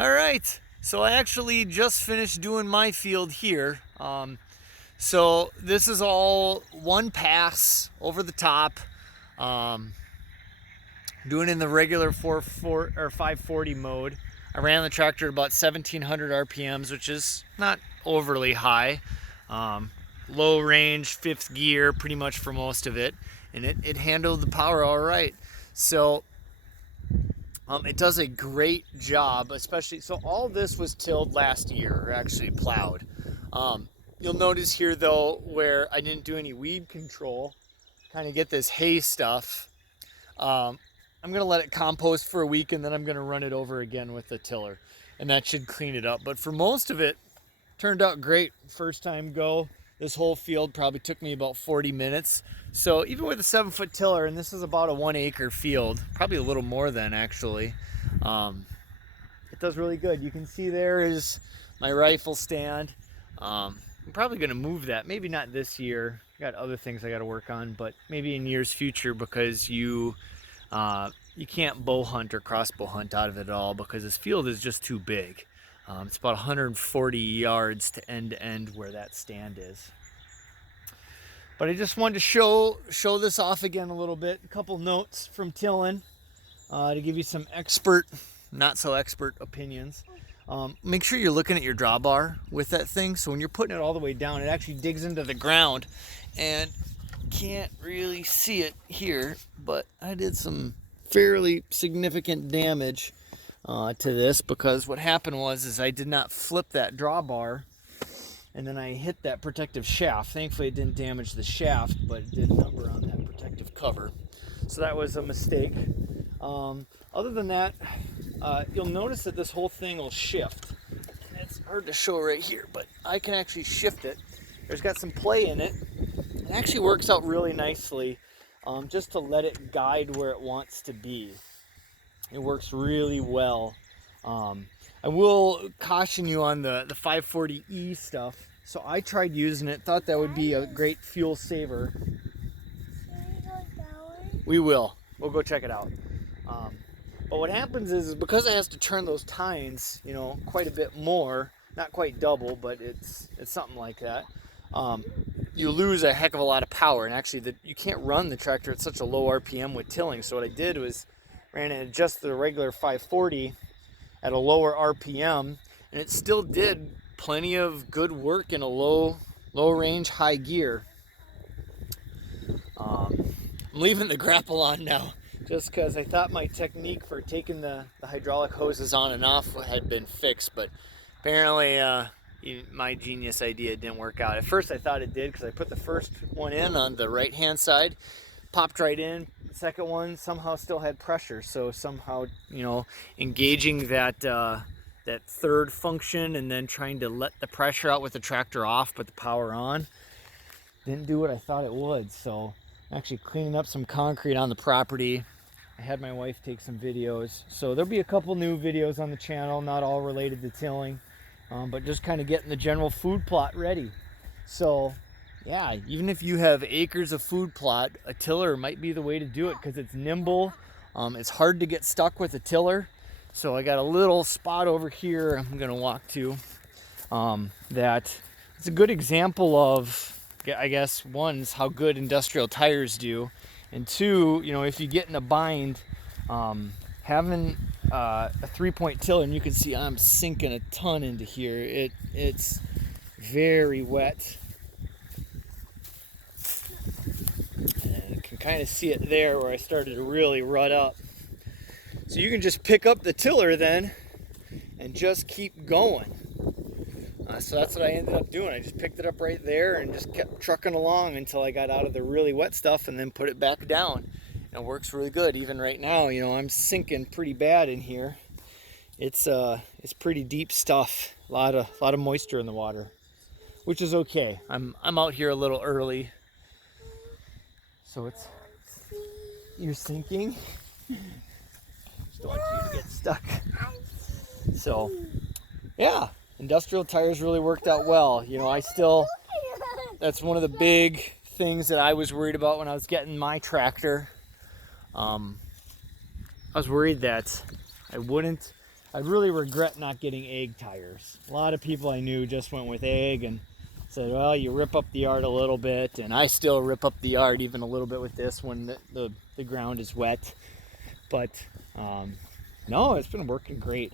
All right, so I actually just finished doing my field here. So this is all one pass over the top, um, doing in the regular 4 or 540 mode. I ran the tractor at about 1700 RPMs, which is not overly high. Low range, fifth gear, pretty much for most of it, and it handled the power all right. So it does a great job, especially, so all this was tilled last year, or actually plowed. You'll notice here though, where I didn't do any weed control, kind of get this hay stuff. I'm gonna let it compost for a week and then I'm gonna run it over again with the tiller and that should clean it up. But for most of it, turned out great. First time go. This whole field probably took me about 40 minutes. So even with a 7-foot tiller, and this is about a 1-acre field, probably a little more than actually, it does really good. You can see there is my rifle stand. I'm probably gonna move that, maybe not this year. Got other things I gotta work on, but maybe in years future, because you can't bow hunt or crossbow hunt out of it at all because this field is just too big. It's about 140 yards to end where that stand is. But I just wanted to show this off again a little bit. A couple notes from tilling to give you some expert, not so expert opinions. Make sure you're looking at your drawbar with that thing. So when you're putting it all the way down, it actually digs into the ground, and can't really see it here, but I did some fairly significant damage to this, because what happened was I did not flip that drawbar, and then I hit that protective shaft. Thankfully it didn't damage the shaft, but it did number on that protective cover. So that was a mistake. Other than that, you'll notice that this whole thing will shift. It's hard to show right here, but I can actually shift it. There's got some play in it. It actually works out really nicely, just to let it guide where it wants to be. It works really well. I will caution you on the 540E stuff. So I tried using it, thought that would be a great fuel saver. We will. We'll go check it out. But what happens is because it has to turn those tines, quite a bit more, not quite double, but it's something like that. You lose a heck of a lot of power, and actually you can't run the tractor at such a low RPM with tilling. So what I did was ran it at just the regular 540 at a lower RPM, and it still did plenty of good work in a low range, high gear. I'm leaving the grapple on now, just because I thought my technique for taking the hydraulic hoses on and off had been fixed, but apparently my genius idea didn't work out. At first I thought it did, because I put the first one in on the right hand side, popped right in. The second one somehow still had pressure, so somehow engaging that third function and then trying to let the pressure out with the tractor off but the power on didn't do what I thought it would. So I'm actually cleaning up some concrete on the property. I had my wife take some videos, so there'll be a couple new videos on the channel, not all related to tilling, but just kind of getting the general food plot ready. So yeah, even if you have acres of food plot, a tiller might be the way to do it, because it's nimble. It's hard to get stuck with a tiller. So I got a little spot over here I'm going to walk to, that it's a good example of, I guess, one is how good industrial tires do, and two, if you get in a bind, having a 3-point tiller, and you can see I'm sinking a ton into here. It's very wet. Kind of see it there where I started to really rut up. So you can just pick up the tiller then and just keep going. So that's what I ended up doing. I just picked it up right there and just kept trucking along until I got out of the really wet stuff, and then put it back down. And it works really good. Even right now, I'm sinking pretty bad in here. It's pretty deep stuff. A lot of moisture in the water, which is okay. I'm out here a little early. So you're sinking. Just don't want you to get stuck. So yeah, industrial tires really worked out well. That's one of the big things that I was worried about when I was getting my tractor. I was worried that I wouldn't I really regret not getting egg tires. A lot of people I knew just went with egg and said, well, you rip up the yard a little bit, and I still rip up the yard even a little bit with this when the ground is wet. But no, it's been working great.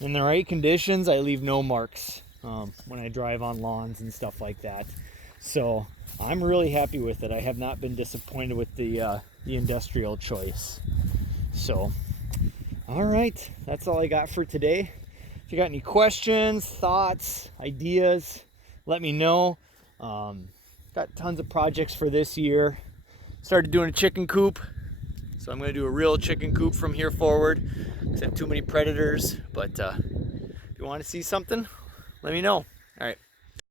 In the right conditions, I leave no marks when I drive on lawns and stuff like that. So I'm really happy with it. I have not been disappointed with the industrial choice. So, all right, that's all I got for today. If you got any questions, thoughts, ideas, let me know. Got tons of projects for this year. Started doing a chicken coop. So I'm going to do a real chicken coop from here forward because I have too many predators. But if you want to see something, let me know. All right.